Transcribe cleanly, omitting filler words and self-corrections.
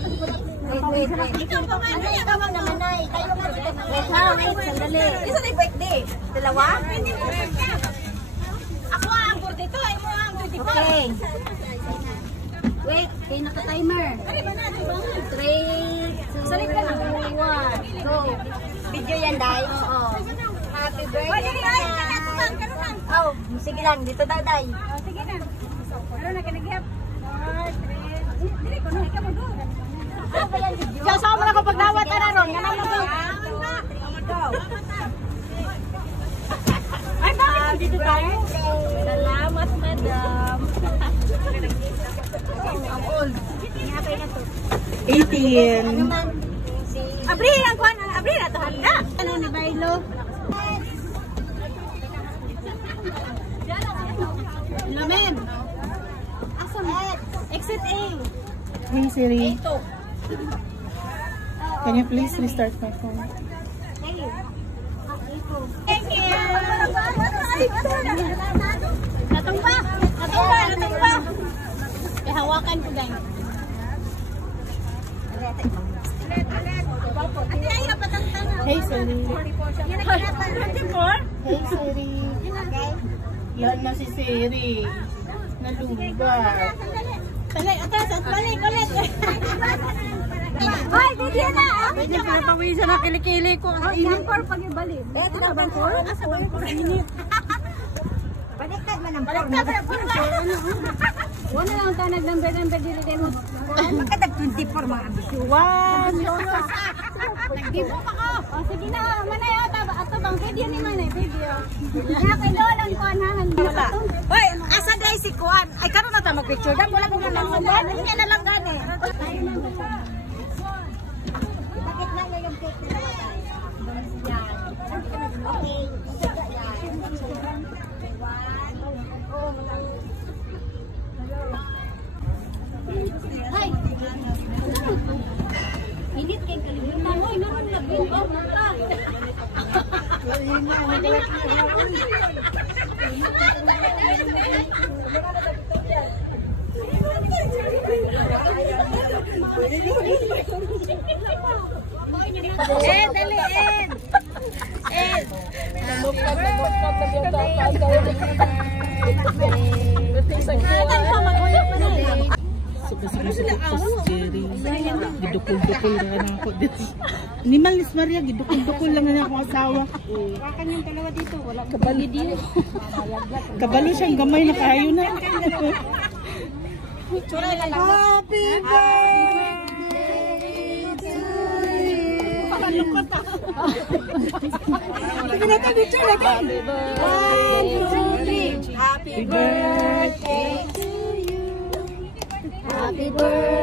Ikaw pa man, ikaw ang namanay. Tayo nga dito. Wait, sandali. Isa na yung birthday. Dalawa? Ako ang 42, ay mo ang 25. Okay. Wait, kayo naka-timer. 3, 2, 1, go. Video yan, Day? Oo. Happy birthday. Oh, sige lang. Dito daw, Day. Sige na. Pero na kinaghihap. 4, 3. Dili ko na. Ikaw mag-go. Siya sa mo na kapag nawat na ron. Ganun mo ba? Ay, bakit dito tayo? Salamat, madam. Ang old. Ngapay na to. 18. Abri, ang kuhan. Abri na to. Handa. Ano ni Bailo? Lamen. Exit A. Hey Siri. Can you please restart my phone? Thank you. Natumba. Natumba. Natumba. Hawakan ko guys. Hey Siri. Hey Siri. Yan na si Siri. Nalubat. Balik, atas, balik, balik. Ay, video na. Video ka pawisan na kilikili ko. Init por pag ibalik. Ito na ba por? Asa ba por? Init. Baliktad man ang por. Wala lang tanag number dili din mo. Magkadag 24 mga ambisyon. 1. Naggibo pa ko. O sige na, manay ata ba ato bang video ni manay video. Ya kay lolang ko anahan. Hoy, asa dai si Kuan? Ay karon na ta magpicture. Dan wala ko man lang. Nya na lang gani. Bakit na yung cake na okay. Hay. Init kay kalibutan mo, naman labing ba? Dali, Gidukul-dukul lang ako dito. Ni Malis Maria, gidukul-dukul lang ako asawa. Wakan yung dalawa dito, wala kabalo din. Kabalo siyang gamay na kayo na. Happy birthday to you. Pakalukot ako. Sige na ito, picture na ito. 1, 2, 3. Happy birthday to you. Happy birthday.